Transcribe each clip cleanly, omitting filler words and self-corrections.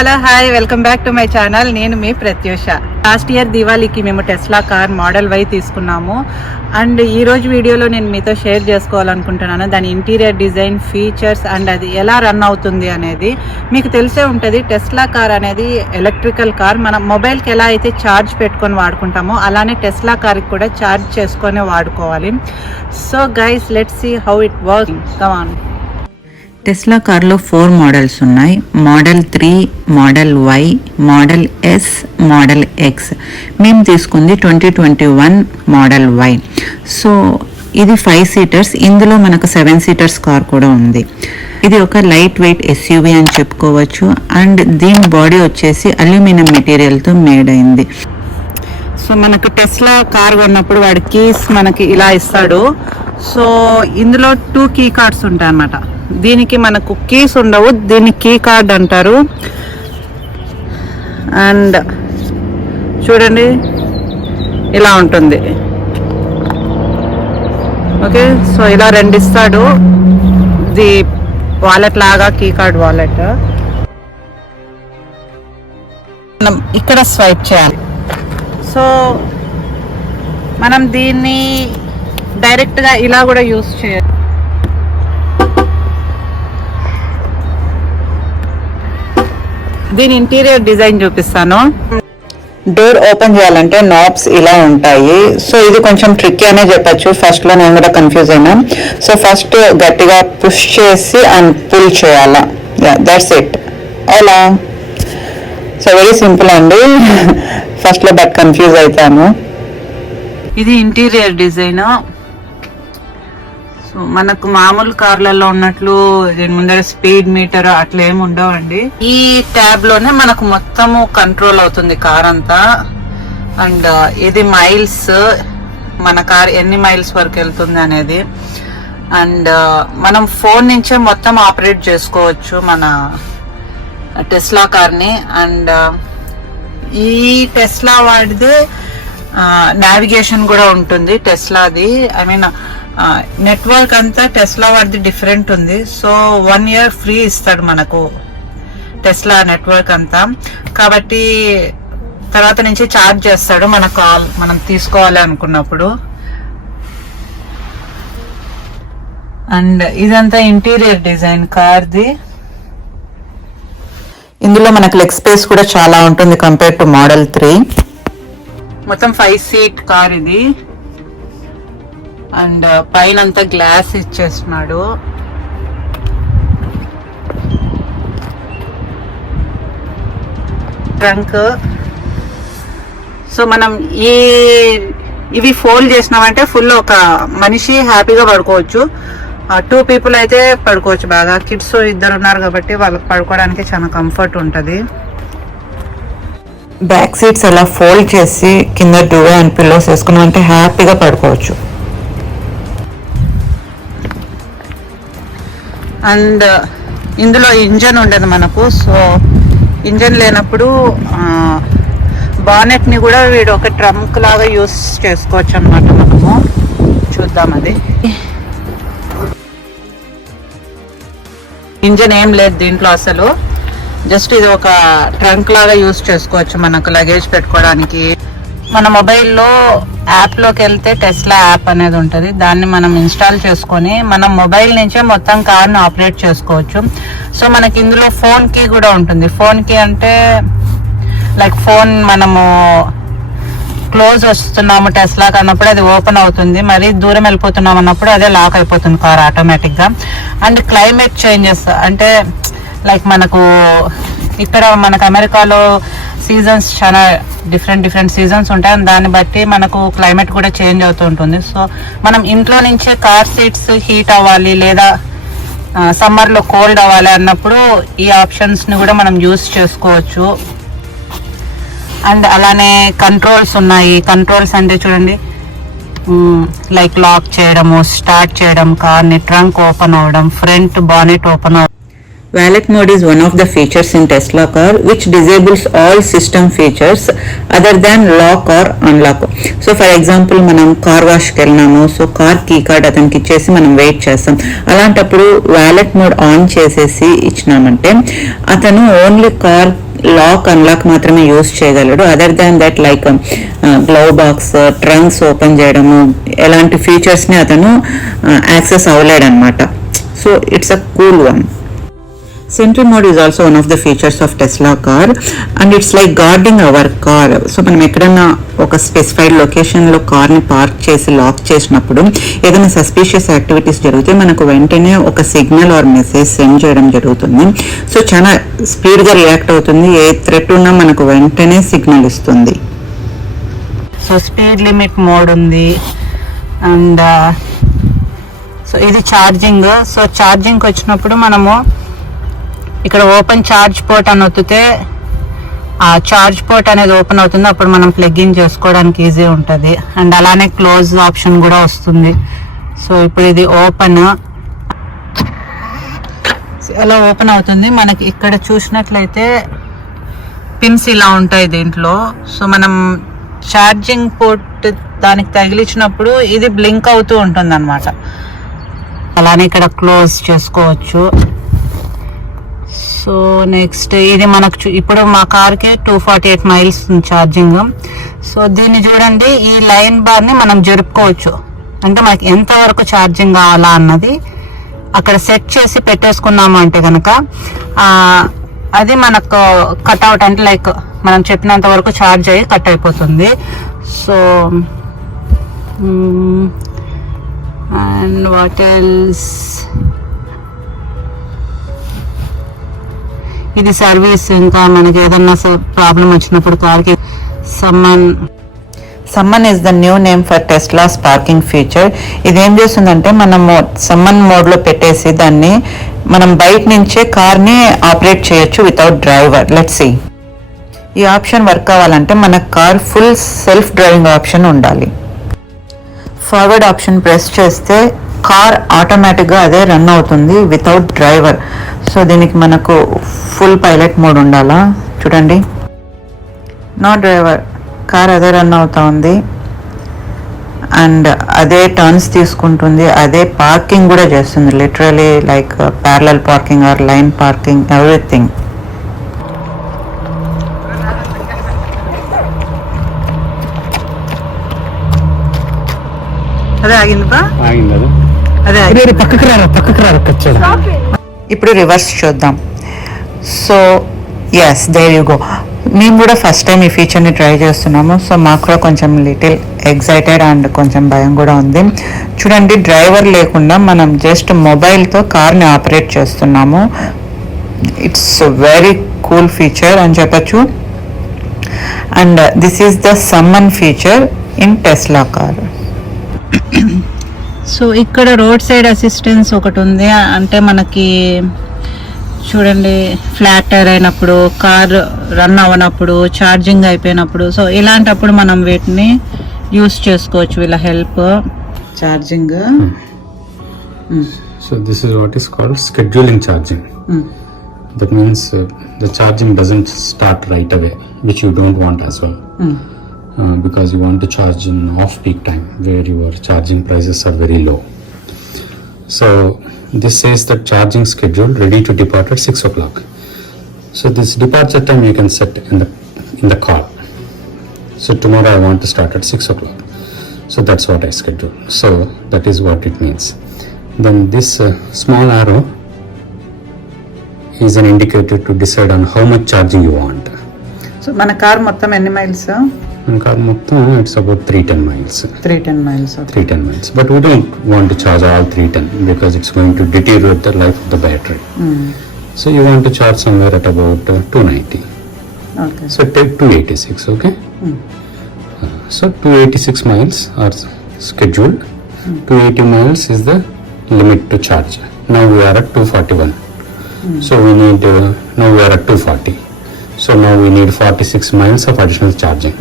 Hello hi welcome back to my channel. నేను మీ Pratyusha. Last year దివాళీకి మేము Tesla car model Y తీసుకున్నాము. And ఈరోజు వీడియోలో నేను మీతో షేర్ చేసుకోవాలనుకుంటున్నాను దాని ఇంటీరియర్ డిజైన్, ఫీచర్స్ అండ్ అది ఎలా రన్ అవుతుంది అనేది. మీకు తెలిసే ఉంటుంది, టెస్లా కార్ అనేది ఎలక్ట్రికల్ కార్. మనం మొబైల్కి ఎలా అయితే ఛార్జ్ పెట్టుకొని వాడుకుంటామో అలానే టెస్లా కార్కి కూడా ఛార్జ్ చేసుకొని వాడుకోవాలి. So guys, let's see how it work. Come on. Tesla కార్లో 4 మోడల్స్ ఉన్నాయి. Model 3, model Y, model S, model X. మేము తీసుకుంది 2021 మోడల్ వై. సో ఇది 5 సీటర్స్. ఇందులో మనకు 7 సీటర్స్ కార్ కూడా ఉంది. ఇది ఒక లైట్ వెయిట్ ఎస్యూవీ అని చెప్పుకోవచ్చు. అండ్ దీని బాడీ వచ్చేసి అల్యూమినియం మెటీరియల్తో మేడ్ అయింది. సో మనకు టెస్లా కార్ కొన్నప్పుడు వాడి కీస్ మనకి ఇలా ఇస్తాడు. సో ఇందులో 2 కీ కార్డ్స్ ఉంటాయి అన్నమాట. దీనికి మనకు కీస్ ఉండవు, దీన్ని కీ కార్డ్ అంటారు. అండ్ చూడండి, ఇలా ఉంటుంది. ఓకే, సో ఇలా 2 ఇస్తాడు. ఇది వాలెట్ లాగా, కీ కార్డ్ వాలెట్. మనం ఇక్కడ స్వైప్ చేయాలి. సో మనం దీన్ని డైరెక్ట్గా ఇలా కూడా యూజ్ చేయాలి. దీని ఇంటీరియర్ డిజైన్ చూపిస్తాను. డోర్ ఓపెన్ చేయాలంటే నాబ్స్ ఇలా ఉంటాయి. సో ఇది కొంచెం ట్రిక్కీ అనే చెప్పచ్చు. ఫస్ట్ లో నేను కూడా కన్ఫ్యూజ్ అయినా. సో ఫస్ట్ గట్టిగా పుష్ చేసి అండ్ పుల్ చేయాలా. That's it. అలా సో వెరీ సింపుల్ అండి. ఫస్ట్ లో బట్ కన్ఫ్యూజ్ అవుతాను. ఇది ఇంటీరియర్ డిజైన్. సో మనకు మామూలు కార్లలో ఉన్నట్లు దీని ముందర స్పీడ్ మీటర్ అట్లా ఏమి ఉండవండి. ఈ ట్యాబ్ లోనే మనకు మొత్తము కంట్రోల్ అవుతుంది కార్ అంతా. అండ్ ఇది మైల్స్, మన కార్ ఎన్ని మైల్స్ వరకు వెళ్తుంది అనేది. అండ్ మనం ఫోన్ నుంచే మొత్తం ఆపరేట్ చేసుకోవచ్చు మన టెస్లా కార్ని. అండ్ ఈ టెస్లా వాడిదే నావిగేషన్ కూడా ఉంటుంది టెస్లాది. ఐ మీన్ నెట్వర్క్ అంతా టెస్లా వాడిది డిఫరెంట్ ఉంది. సో 1 ఇయర్ ఫ్రీ ఇస్తాడు మనకు టెస్లా నెట్వర్క్ అంతా. కాబట్టి తర్వాత నుంచి ఛార్జ్ చేస్తాడు మనకు మనం తీసుకోవాలి అనుకున్నప్పుడు. అండ్ ఇదంతా ఇంటీరియర్ డిజైన్ కార్ది. ఇందులో మనకు లెగ్ స్పేస్ కూడా చాలా ఉంటుంది కంపేర్ టు మోడల్ 3. మొత్తం 5 సీట్ కార్ ఇది. అండ్ పైన అంతా గ్లాస్ ఇచ్చేస్తున్నాడు. ట్రంక్. సో మనం ఇవి ఫోల్డ్ చేసినామంటే ఫుల్ ఒక మనిషి హ్యాపీగా పడుకోవచ్చు. 2 పీపుల్ అయితే పడుకోవచ్చు బాగా. కిడ్స్ 2 ఉన్నారు కాబట్టి వాళ్ళకి పడుకోవడానికి చాలా కంఫర్ట్ ఉంటుంది. బ్యాక్ సీట్స్ అలా ఫోల్డ్ చేసి కింద డువే అండ్ పిల్లోస్ వేసుకున్నామంటే హ్యాపీగా పడుకోవచ్చు. అండ్ ఇందులో ఇంజన్ ఉండదు మనకు. సో ఇంజన్ లేనప్పుడు బానెట్ని కూడా వీడు ఒక ట్రంక్ లాగా యూస్ చేసుకోవచ్చు అన్నమాట. మనము చూద్దాం. అది ఇంజన్ ఏం లేదు దీంట్లో అసలు. జస్ట్ ఇది ఒక ట్రంక్ లాగా యూస్ చేసుకోవచ్చు మనకు లగేజ్ పెట్టుకోవడానికి. మన మొబైల్లో యాప్లోకి వెళ్తే టెస్లా యాప్ అనేది ఉంటుంది. దాన్ని మనం ఇన్స్టాల్ చేసుకొని మనం మొబైల్ నుంచే మొత్తం కార్ని ఆపరేట్ చేసుకోవచ్చు. సో మనకి ఇందులో ఫోన్ కీ కూడా ఉంటుంది. ఫోన్ కీ అంటే లైక్ ఫోన్ మనము క్లోజ్ వస్తున్నాము టెస్లాకి అన్నప్పుడు అది ఓపెన్ అవుతుంది. మరి దూరం వెళ్ళిపోతున్నాం అన్నప్పుడు అదే లాక్ అయిపోతుంది కార్ ఆటోమేటిక్గా. అండ్ క్లైమేట్ చేంజెస్ అంటే లైక్ మనకు ఇక్కడ మనకు అమెరికాలో సీజన్స్ చాలా డిఫరెంట్ సీజన్స్ ఉంటాయి. దాన్ని బట్టి మనకు క్లైమేట్ కూడా చేంజ్ అవుతూ ఉంటుంది. సో మనం ఇంట్లో నుంచే కార్ సీట్స్ హీట్ అవ్వాలి లేదా సమ్మర్లో కోల్డ్ అవ్వాలి అన్నప్పుడు ఈ ఆప్షన్స్ని కూడా మనం యూస్ చేసుకోవచ్చు. అండ్ అలానే కంట్రోల్స్ ఉన్నాయి. కంట్రోల్స్ అంటే చూడండి, లైక్ లాక్ చేయడము, స్టార్ట్ చేయడం, కార్ని ట్రంక్ ఓపెన్ అవ్వడం, ఫ్రంట్ బానెట్ ఓపెన్ అవ్వడం. Valet mode is one of the features in Tesla car which disables all system features other than lock or unlock. So for example మనం car వాష్కి వెళ్ళినాము, so car key card అతనికి ఇచ్చేసి మనం wait చేస్తాం. అలాంటప్పుడు wallet mode on చేసేసి ఇచ్చినామంటే అతను only car lock unlock మాత్రమే యూస్ చేయగలడు. Other than that like glove box, trunks open చేయడము, ఎలాంటి ఫీచర్స్ని అతను యాక్సెస్ అవ్వలేడు అనమాట. So it's a cool one. Sentry mode is also one of the features of Tesla car and it's like guarding our car. So మనం ఎక్కడైనా ఒక specified లొకేషన్లో కార్ని park చేసి లాక్ చేసినప్పుడు ఏదైనా సస్పీషియస్ యాక్టివిటీస్ జరిగితే మనకు వెంటనే ఒక సిగ్నల్ ఆర్ మెసేజ్ సెండ్ చేయడం జరుగుతుంది. సో చాలా స్పీడ్గా రియాక్ట్ అవుతుంది. ఏ థ్రెట్ ఉన్నా మనకు వెంటనే సిగ్నల్ ఇస్తుంది. సో స్పీడ్ లిమిట్ మోడ్ ఉంది. అండ్ సో ఇది ఛార్జింగ్. సో ఛార్జింగ్కి వచ్చినప్పుడు మనము ఇక్కడ ఓపెన్ ఛార్జ్ పోర్ట్ అని ఒత్తితే ఆ ఛార్జ్ పోర్ట్ అనేది ఓపెన్ అవుతుంది. అప్పుడు మనం ప్లగ్ ఇన్ చేసుకోవడానికి ఈజీ ఉంటుంది. అండ్ అలానే క్లోజ్ ఆప్షన్ కూడా వస్తుంది. సో ఇప్పుడు ఇది ఓపెన్, అలా ఓపెన్ అవుతుంది. మనకి ఇక్కడ చూసినట్లయితే పిన్స్ ఇలా ఉంటాయి దీంట్లో. సో మనం ఛార్జింగ్ పోర్ట్ దానికి తగిలించినప్పుడు ఇది బ్లింక్ అవుతూ ఉంటుంది అనమాట. అలానే ఇక్కడ క్లోజ్ చేసుకోవచ్చు. సో నెక్స్ట్ ఇది మనకు ఇప్పుడు మా కార్కి 248 మైల్స్ ఛార్జింగ్. సో దీన్ని చూడండి, ఈ లైన్ బార్ని మనం జరుపుకోవచ్చు. అంటే మనకి ఎంతవరకు ఛార్జింగ్ కావాలా అన్నది అక్కడ సెట్ చేసి పెట్టేసుకున్నాము అంటే కనుక అది మనకు కట్అవుట్, అంటే లైక్ మనం చెప్పినంత వరకు ఛార్జ్ అయ్యి కట్ అయిపోతుంది. సో అండ్ వాట్ ఎల్స్, ఇది సర్వీస్. ఇంకా మనకి ఏదన్నా ప్రాబ్లం వచ్చినప్పుడు కార్కి someone is the new name for టెస్లాస్ parking feature. ఇదేం చేస్తుందంటే మనము సమ్మన్ మోడ్లో పెట్టేసి దాన్ని మనం బయట నుంచే కార్ని ఆపరేట్ చేయొచ్చు వితౌట్ డ్రైవర్. Let's see. ఈ ఆప్షన్ వర్క్ కావాలంటే మన car full self driving option ఉండాలి. ఫార్వర్డ్ ఆప్షన్ ప్రెస్ చేస్తే కార్ ఆటోమేటిక్గా అదే రన్ అవుతుంది వితౌట్ డ్రైవర్. సో దీనికి మనకు ఫుల్ పైలట్ మోడ్ ఉండాలా. చూడండి, నో డ్రైవర్, కార్ అదే రన్ అవుతా ఉంది అండ్ అదే టర్న్స్ తీసుకుంటుంది, అదే పార్కింగ్ కూడా చేస్తుంది. Literally like parallel parking or line parking, everything. అదే ఆగింది బా, అదే ఇప్పుడు రివర్స్ చూద్దాం. So yes, there you go. మేము కూడా ఫస్ట్ టైం ఈ ఫీచర్ని ట్రై చేస్తున్నాము. సో మాకు కూడా కొంచెం లిటిల్ ఎగ్జైటెడ్ అండ్ కొంచెం భయం కూడా ఉంది. చూడండి, డ్రైవర్ లేకుండా మనం జస్ట్ మొబైల్తో కార్ని ఆపరేట్ చేస్తున్నాము. ఇట్స్ వెరీ కూల్ ఫీచర్ అని చెప్పచ్చు. And this is the someone feature in Tesla car. So ఇక్కడ రోడ్ సైడ్ అసిస్టెన్స్ ఒకటి ఉంది. అంటే మనకి చూడండి, ఫ్లాట్ టైర్ అయినప్పుడు, కార్ రన్ అవ్వనప్పుడు, ఛార్జింగ్ అయిపోయినప్పుడు, సో ఇలాంటప్పుడు మనం వీటిని యూస్ చేసుకోవచ్చు, వీళ్ళ help. Charging. So this is what is called scheduling charging. That means the charging doesn't start right away, which you don't want as well. Because you want to charge in off-peak time where your charging prices are very low. So this says that charging schedule ready to depart at 6 o'clock. So this departure time you can set in the call. So tomorrow I want to start at 6 o'clock. So that's what I schedule. So that is what it means. Then this small arrow is an indicator to decide on how much charging you want. So మన car మొత్తం ఎన్ని miles? It's about 310 miles. 310 miles. Okay. 310 miles. But we don't want to charge all 310 because it's going to deteriorate the life of the battery. So you want to charge somewhere at about 290. Okay. So take 286, okay? So 286 miles are scheduled. 280 miles is the limit to charge. Now we are at 241. So we need, now we are at 240. So now we need 46 miles of additional charging.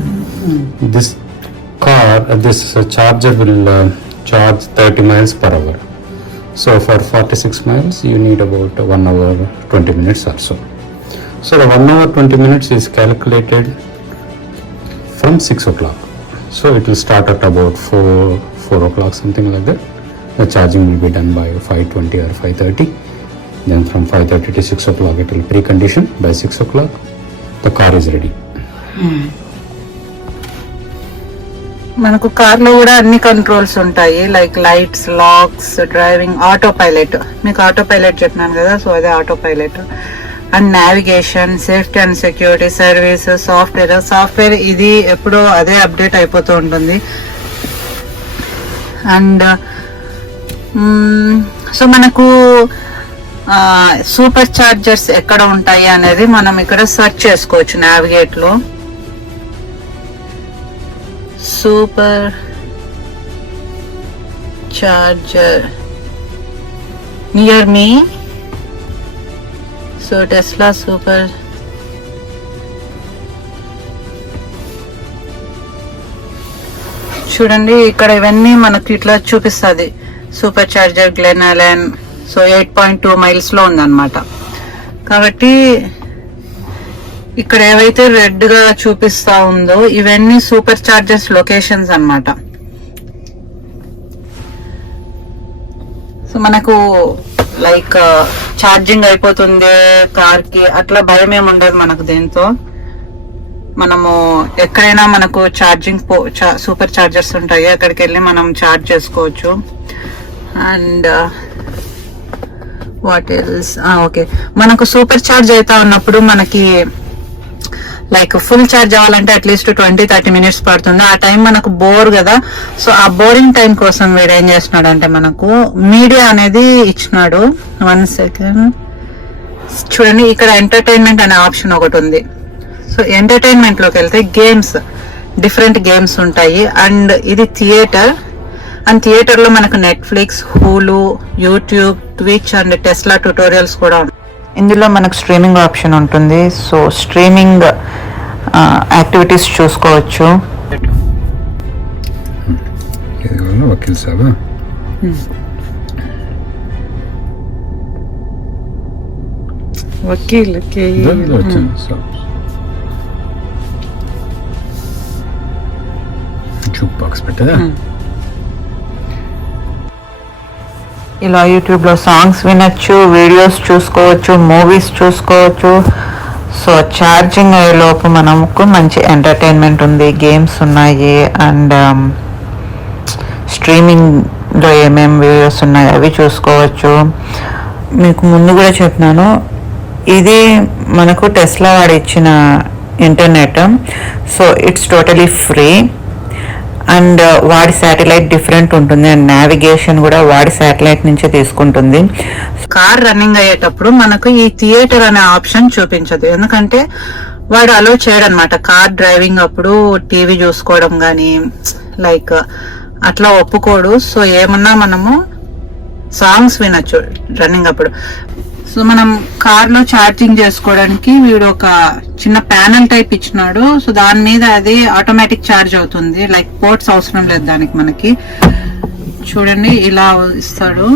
This car, this charger will charge 30 miles per hour. So for 46 miles you need about 1 hour 20 minutes or so. So the 1 hour 20 minutes is calculated from 6 o'clock. So it will start at about 4 o'clock, something like that. The charging will be done by 5:20 or 5:30. Then from 5:30 to 6 o'clock it will precondition. By 6 o'clock the car is ready. మనకు car లో కూడా అన్ని controls ఉంటాయి, like lights, lakhs, driving, auto pilot. మీకు auto pilot చెప్పినాను కదా, so అదే auto pilot. And navigation, safety and security, service, software ఇది ఎప్పుడో అదే అప్డేట్ అయిపోతూ ఉంటుంది. అండ్ సో మనకు సూపర్ చార్జర్స్ ఎక్కడ ఉంటాయి అనేది మనం ఇక్కడ సెర్చ్ చేసుకోవచ్చు నావిగేట్ లో. సూపర్ చార్జర్ నియర్ మీ. సో టెస్లా సూపర్ చూడండి, ఇక్కడ ఇవన్నీ మనకి ఇట్లా చూపిస్తుంది. Super charger Glenn Allen, so 8.2 miles లో ఉందన్నమాట. కాబట్టి ఇక్కడ ఏవైతే రెడ్ గా చూపిస్తా ఉందో ఇవన్నీ సూపర్ చార్జర్స్ లొకేషన్స్ అన్నమాట. సో మనకు లైక్ ఛార్జింగ్ అయిపోతుంది కార్ కి అట్లా భయం ఏమి ఉండదు మనకు. దీంతో మనము ఎక్కడైనా మనకు ఛార్జింగ్ సూపర్ చార్జర్స్ ఉంటాయి, అక్కడికి వెళ్ళి మనం ఛార్జ్ చేసుకోవచ్చు. అండ్ వాట్ ఎల్స్, ఓకే, మనకు సూపర్ ఛార్జ్ అవుతా ఉన్నప్పుడు మనకి లైక్ ఫుల్ ఛార్జ్ అవ్వాలంటే అట్లీస్ట్ 20-30 మినిట్స్ పడుతుంది. ఆ టైం మనకు బోర్ కదా. సో ఆ బోరింగ్ టైం కోసం వీడు ఏం చేస్తున్నాడు అంటే మనకు మీడియా అనేది ఇచ్చినాడు. 1 సెకండ్ చూడండి, ఇక్కడ ఎంటర్టైన్మెంట్ అనే ఆప్షన్ ఒకటి ఉంది. సో ఎంటర్టైన్మెంట్ లోకి వెళ్తే గేమ్స్, డిఫరెంట్ గేమ్స్ ఉంటాయి. అండ్ ఇది థియేటర్, అండ్ థియేటర్ లో మనకు Netflix, Hulu, YouTube, Twitch and Tesla tutorials కూడా ఉంటాయి. ఇందులో మనకు స్ట్రీమింగ్ ఆప్షన్ ఉంటుంది. సో స్ట్రీమింగ్ యాక్టివిటీస్ చూసుకోవచ్చు. వకీల్ సాబ్ వకీల్ జూక్ బాక్స్ పెట్టదా. ఇలా యూట్యూబ్లో సాంగ్స్ వినొచ్చు, వీడియోస్ చూసుకోవచ్చు, మూవీస్ చూసుకోవచ్చు. సో ఛార్జింగ్ అయ్యేలోపు మనకు మంచి ఎంటర్టైన్మెంట్ ఉంది, గేమ్స్ ఉన్నాయి, అండ్ స్ట్రీమింగ్లో ఏమేమి వీడియోస్ ఉన్నాయి అవి చూసుకోవచ్చు. మీకు ముందు కూడా చెప్పినాను, ఇది మనకు టెస్లా వాడు ఇచ్చిన internet. So it's totally free. And వాడి శాటిలైట్ డిఫరెంట్ ఉంటుంది, అండ్ నావిగేషన్ కూడా వాడి శాటిలైట్ నుంచే తీసుకుంటుంది. కార్ రన్నింగ్ అయ్యేటప్పుడు మనకు ఈ థియేటర్ అనే ఆప్షన్ చూపించదు, ఎందుకంటే వాడు అలో చేయడు అనమాట. కార్ డ్రైవింగ్ అప్పుడు టీవీ చూసుకోవడం గానీ లైక్ అట్లా ఒప్పుకోడు. సో ఏమన్నా మనము సాంగ్స్ వినొచ్చు రన్నింగ్ అప్పుడు. సో మనం కార్ లో ఛార్జింగ్ చేసుకోవడానికి వీడు ఒక చిన్న ప్యానెల్ టైప్ ఇచ్చినాడు. సో దాని మీద అది ఆటోమేటిక్ ఛార్జ్ అవుతుంది, లైక్ పోర్ట్స్ అవసరం లేదు దానికి. మనకి చూడండి ఇలా ఇస్తాడు,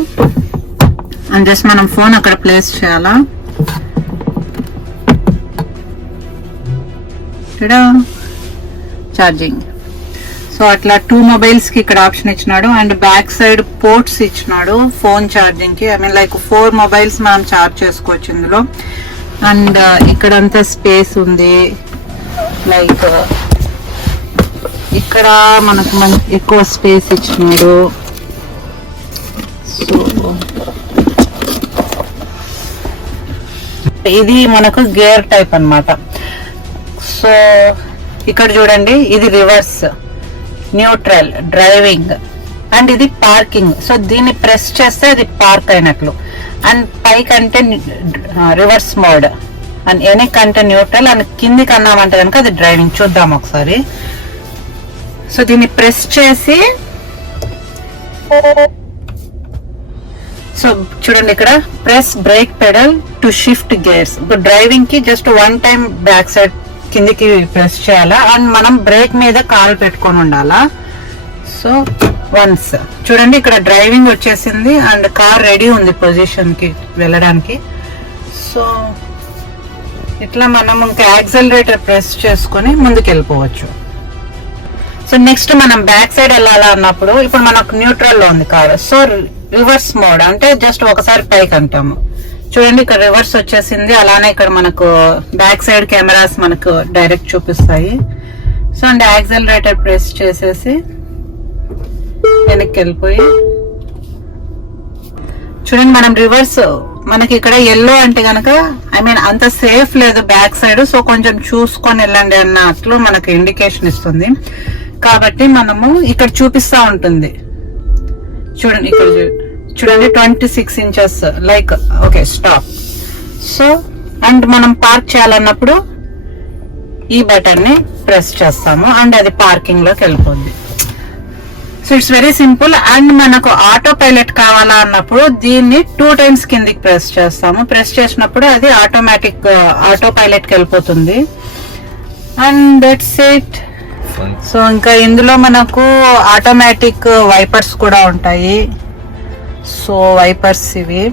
అండ్ జస్ట్ మనం ఫోన్ అక్కడ ప్లేస్ చేయాలా. ఛార్జింగ్. సో అట్లా 2 మొబైల్స్ కి ఇక్కడ ఆప్షన్ ఇచ్చినాడు, అండ్ బ్యాక్ సైడ్ పోర్ట్స్ ఇచ్చినాడు ఫోన్ ఛార్జింగ్ కి. ఐ మీన్ లైక్ 4 మొబైల్స్ మనం ఛార్జ్ చేసుకోవచ్చు ఇందులో. అండ్ ఇక్కడంతా స్పేస్ ఉంది, లైక్ ఇక్కడ మనకు ఎక్కువ స్పేస్ ఇచ్చినాడు. సో ఇది మనకు గేర్ టైప్ అన్నమాట. సో ఇక్కడ చూడండి, ఇది రివర్స్, న్యూట్రల్, డ్రైవింగ్, అండ్ ఇది పార్కింగ్. సో దీన్ని ప్రెస్ చేస్తే అది పార్క్ అయినట్లు. అండ్ పైకి అంటే రివర్స్ మోడ్, అండ్ ఎనిక్ అంటే న్యూట్రల్, అండ్ కిందికి అన్నామంటే కనుక అది డ్రైవింగ్. చూద్దాం ఒకసారి. సో దీన్ని ప్రెస్ చేసి, సో చూడండి ఇక్కడ press break pedal to shift gears. ఇప్పుడు డ్రైవింగ్ కి జస్ట్ 1 టైం బ్యాక్ సైడ్ కిందికి ప్రెస్ చేయాలా, అండ్ మనం బ్రేక్ మీద కాలు పెట్టుకొని ఉండాలా. సో వన్స్ చూడండి ఇక్కడ డ్రైవింగ్ వచ్చేసింది అండ్ కార్ రెడీ ఉంది పొజిషన్ కి వెళ్ళడానికి. సో ఇట్లా మనం ఇంకా యాక్సలరేటర్ ప్రెస్ చేసుకొని ముందుకు వెళ్ళిపోవచ్చు. సో నెక్స్ట్ మనం బ్యాక్ సైడ్ వెళ్ళాలా అన్నప్పుడు ఇప్పుడు మనకు న్యూట్రల్ లో ఉంది కార్. సో రివర్స్ మోడ్ అంటే జస్ట్ ఒకసారి పైకి అంటాము. చూడండి ఇక్కడ రివర్స్ వచ్చేసింది. అలానే ఇక్కడ మనకు బ్యాక్ సైడ్ కెమెరాస్ మనకు డైరెక్ట్ చూపిస్తాయి. సో అండ్ యాక్సలరేటర్ ప్రెస్ చేసేసి వెనక్కి వెళ్ళిపోయి చూడండి మనం రివర్స్ మనకి ఇక్కడ ఎల్లో అంటే గనక అంత సేఫ్ లేదు బ్యాక్ సైడ్. సో కొంచెం చూసుకొని వెళ్ళండి అన్నట్లు మనకు ఇండికేషన్ ఇస్తుంది. కాబట్టి మనము ఇక్కడ చూపిస్తా ఉంటుంది. చూడండి ఇక్కడ చూడండి 26 inches like okay stop. So and మనం పార్క్ చేయాలన్నప్పుడు ఈ బటన్ ని ప్రెస్ చేస్తాము అండ్ అది పార్కింగ్ లోకి వెళ్ళిపోద్ది. So it's very simple. And మనకు ఆటో పైలట్ కావాలా అన్నప్పుడు దీన్ని 2 times కిందికి ప్రెస్ చేస్తాము. ప్రెస్ చేసినప్పుడు అది ఆటోమేటిక్ ఆటో పైలట్ కి వెళ్ళిపోతుంది. And that's it. సో ఇంకా ఇందులో మనకు ఆటోమేటిక్ వైపర్స్ కూడా ఉంటాయి. సో వైపర్స్ ఇవి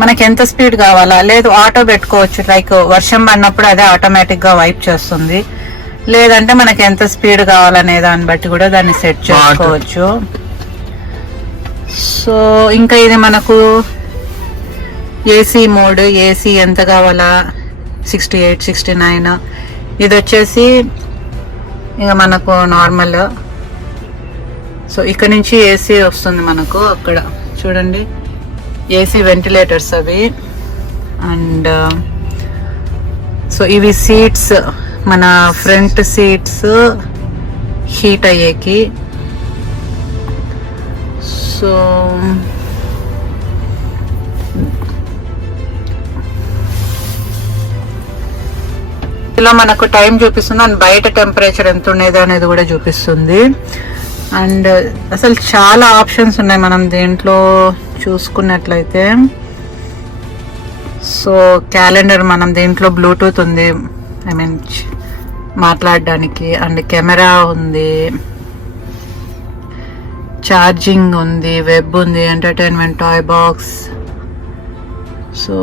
మనకి ఎంత స్పీడ్ కావాలా లేదు ఆటో పెట్టుకోవచ్చు. లైక్ వర్షం పడినప్పుడు అదే ఆటోమేటిక్ గా వైప్ చేస్తుంది. లేదంటే మనకి ఎంత స్పీడ్ కావాలనే దాన్ని బట్టి కూడా దాన్ని సెట్ చేసుకోవచ్చు. సో ఇంకా ఇది మనకు ఏసీ మోడ్. ఏసీ ఎంత కావాలా 68, 69. ఇది వచ్చేసి ఇక మనకు నార్మల్. సో ఇక్కడ నుంచి ఏసీ వస్తుంది మనకు. అక్కడ చూడండి ఏసీ వెంటిలేటర్స్ అవి. అండ్ సో ఇవి సీట్స్ మన ఫ్రంట్ సీట్స్ హీట్ అయ్యేకి. సో ఇలా మనకు టైం చూపిస్తుంది అండ్ బయట టెంపరేచర్ ఎంత ఉండేది అనేది కూడా చూపిస్తుంది. అండ్ అసలు చాలా ఆప్షన్స్ ఉన్నాయి మనం దీంట్లో చూసుకున్నట్లయితే. సో క్యాలెండర్ మనం దీంట్లో బ్లూటూత్ ఉంది మాట్లాడడానికి. అండ్ కెమెరా ఉంది, ఛార్జింగ్ ఉంది, వెబ్ ఉంది, ఎంటర్టైన్మెంట్, టాయ్ బాక్స్. సో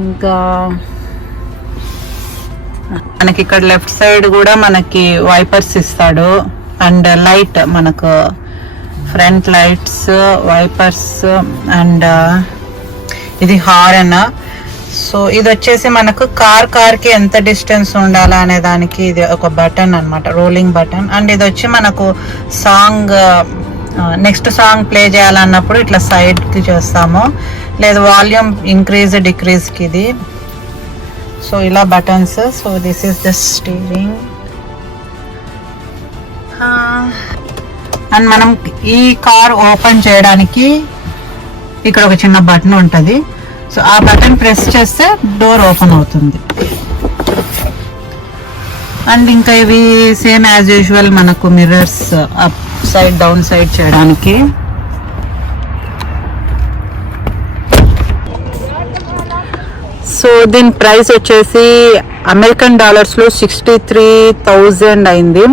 ఇంకా మనకి ఇక్కడ లెఫ్ట్ సైడ్ కూడా మనకి వైపర్స్ ఇస్తాడు. అండ్ లైట్ మనకు ఫ్రంట్ లైట్స్, వైపర్స్ అండ్ ఇది హారన్. సో ఇది వచ్చేసి మనకు కార్ కి ఎంత డిస్టెన్స్ ఉండాలా అనే దానికి ఇది ఒక బటన్ అన్నమాట, రోలింగ్ బటన్. అండ్ ఇది వచ్చి మనకు సాంగ్ నెక్స్ట్ సాంగ్ ప్లే చేయాలన్నప్పుడు ఇట్లా సైడ్ కి చేస్తాము, లేదు వాల్యూమ్ ఇంక్రీజ్ డిక్రీజ్ కి ఇది. సో ఇలా buttons. So this is the steering. And మనం ఈ కార్ ఓపెన్ చేయడానికి ఇక్కడ ఒక చిన్న బటన్ ఉంటుంది. సో ఆ బటన్ ప్రెస్ చేస్తే డోర్ ఓపెన్ అవుతుంది. అండ్ ఇంకా ఇవి సేమ్ యాజ్ యూజువల్ మనకు mirrors up side down side చేయడానికి. సో దీని ప్రైస్ వచ్చేసి అమెరికన్ డాలర్స్లో 63,000 అయింది.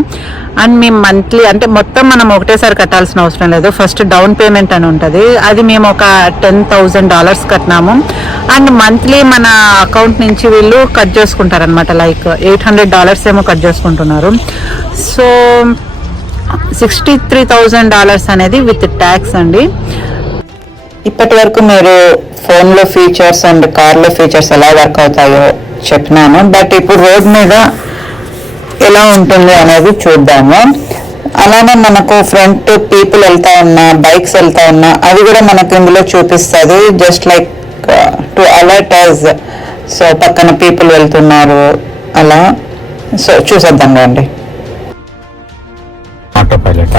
అండ్ మేము మంత్లీ అంటే మొత్తం మనం ఒకటేసారి కట్టాల్సిన అవసరం లేదు. ఫస్ట్ డౌన్ పేమెంట్ అని ఉంటుంది, అది మేము ఒక $10,000 కట్టినాము. అండ్ మంత్లీ మన అకౌంట్ నుంచి వీళ్ళు కట్ చేసుకుంటారనమాట, లైక్ $800 ఏమో కట్ చేసుకుంటున్నారు. సో $63,000 అనేది విత్ ట్యాక్స్ అండి. ఇప్పటి వరకు మీరు ఫోన్లో ఫీచర్స్ అండ్ కార్లో ఫీచర్స్ ఎలా వర్క్ అవుతాయో చెప్పినాను. బట్ ఇప్పుడు రోడ్ మీద ఎలా ఉంటుంది అనేది చూద్దాము. అలానే మనకు ఫ్రంట్ పీపుల్ వెళ్తా ఉన్నా, బైక్స్ వెళ్తా ఉన్నా అవి కూడా మనకు ఇందులో చూపిస్తుంది. Just like to alert us. So పక్కన పీపుల్ వెళ్తున్నారు అలా. సో చూసేద్దాం రండి. ఆటో పైలట్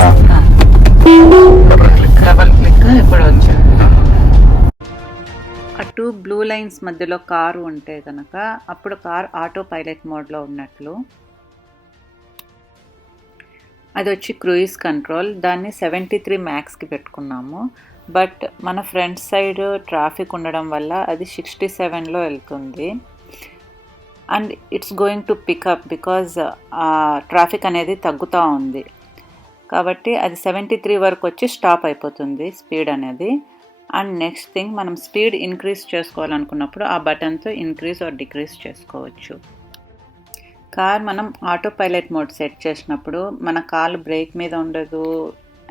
ఇప్పుడు వచ్చాను. ఆ 2 బ్లూ లైన్స్ మధ్యలో కారు ఉంటే కనుక అప్పుడు కార్ ఆటో పైలట్ మోడ్లో ఉన్నట్లు. అది వచ్చి క్రూయిజ్ కంట్రోల్. దాన్ని 73 మ్యాక్స్కి పెట్టుకున్నాము. బట్ మన ఫ్రంట్ సైడ్ ట్రాఫిక్ ఉండడం వల్ల అది 67లో వెళ్తుంది. And it's going to pick up because traffic అనేది తగ్గుతూ ఉంది కాబట్టి అది 73 వరకు వచ్చి స్టాప్ అయిపోతుంది స్పీడ్ అనేది. అండ్ నెక్స్ట్ థింగ్, మనం స్పీడ్ ఇంక్రీజ్ చేసుకోవాలనుకున్నప్పుడు ఆ బటన్తో ఇంక్రీజ్ ఆర్ డిక్రీజ్ చేసుకోవచ్చు. కార్ మనం ఆటో పైలట్ మోడ్ సెట్ చేసినప్పుడు మన కాలు బ్రేక్ మీద ఉండదు,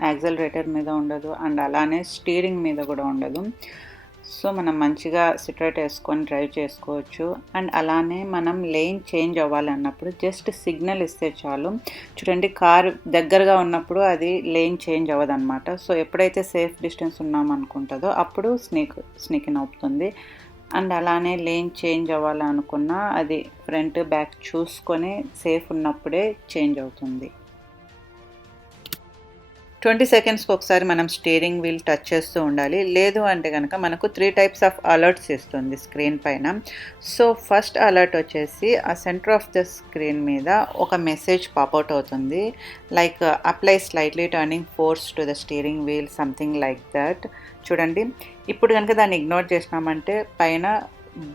యాక్సలరేటర్ మీద ఉండదు, అండ్ అలానే స్టీరింగ్ మీద కూడా ఉండదు. సో మనం మంచిగా సిట్రైట్ వేసుకొని డ్రైవ్ చేసుకోవచ్చు. అండ్ అలానే మనం లేన్ చేంజ్ అవ్వాలన్నప్పుడు జస్ట్ సిగ్నల్ ఇస్తే చాలు. చూడండి, కార్ దగ్గరగా ఉన్నప్పుడు అది లేన్ చేంజ్ అవ్వదన్నమాట. సో ఎప్పుడైతే సేఫ్ డిస్టెన్స్ ఉన్నామనుకుంటుందో అప్పుడు స్నీకింగ్ అవుతుంది. అండ్ అలానే లేన్ చేంజ్ అవ్వాలనుకున్నా అది ఫ్రంట్ బ్యాక్ చూసుకొని సేఫ్ ఉన్నప్పుడే చేంజ్ అవుతుంది. 20 సెకండ్స్కి ఒకసారి మనం స్టీరింగ్ వీల్ టచ్ చేస్తూ ఉండాలి. లేదు అంటే కనుక మనకు 3 టైప్స్ ఆఫ్ అలర్ట్స్ ఇస్తుంది స్క్రీన్ పైన. సో ఫస్ట్ అలర్ట్ వచ్చేసి ఆ సెంటర్ ఆఫ్ ద స్క్రీన్ మీద ఒక మెసేజ్ పాపౌట్ అవుతుంది, like apply slightly turning force to the steering wheel, something like that. చూడండి, ఇప్పుడు కనుక దాన్ని ఇగ్నోర్ చేసినామంటే పైన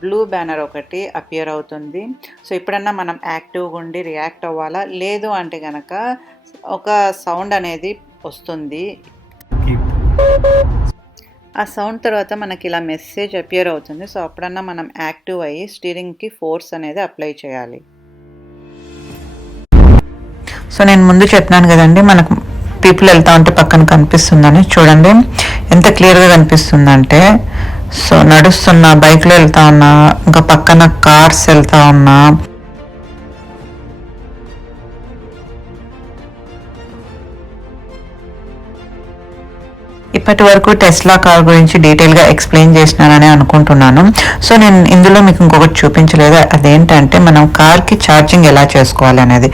బ్లూ బ్యానర్ ఒకటి అపియర్ అవుతుంది. సో ఇప్పుడన్నా మనం యాక్టివ్గా ఉండి రియాక్ట్ అవ్వాలా, లేదు అంటే కనుక ఒక సౌండ్ అనేది వస్తుంది. ఆ సౌండ్ తర్వాత మనకి ఇలా మెసేజ్ అపియర్ అవుతుంది. సో అప్పుడన్నా మనం యాక్టివ్ అయ్యి స్టీరింగ్కి ఫోర్స్ అనేది అప్లై చేయాలి. సో నేను ముందు చెప్పినాను కదండి, మనకు పీపుల్ వెళ్తా ఉంటే పక్కన కనిపిస్తుందని. చూడండి ఎంత క్లియర్గా కనిపిస్తుందంటే, సో నడుస్తున్నా, బైక్లో వెళ్తా ఉన్నా, ఇంకా పక్కన కార్స్ వెళ్తా ఉన్నా. ఇప్పటి వరకు టెస్లా కార్ గురించి డీటెయిల్గా ఎక్స్ప్లెయిన్ చేసినానని అనుకుంటున్నాను. సో నేను ఇందులో మీకు ఇంకొకటి చూపించలేదు, అదేంటంటే మనం కార్కి ఛార్జింగ్ ఎలా చేసుకోవాలి అనేది.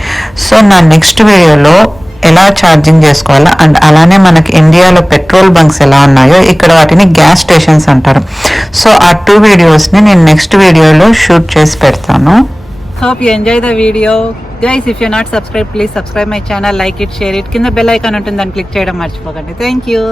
సో నా నెక్స్ట్ వీడియోలో ఎలా ఛార్జింగ్ చేసుకోవాలా, అండ్ అలానే మనకి ఇండియాలో పెట్రోల్ బంక్స్ ఎలా ఉన్నాయో ఇక్కడ వాటిని గ్యాస్ స్టేషన్స్ అంటారు. సో ఆ 2 వీడియోస్ని నేను నెక్స్ట్ వీడియోలో షూట్ చేసి పెడతాను. Hope you enjoy the video. Guys, if you're not subscribed, please subscribe my channel, like it, share it. కింద బెల్ ఐకాన్ ఉంటుంది, దాన్ని క్లిక్ చేయడం మర్చిపోకండి. Thank you.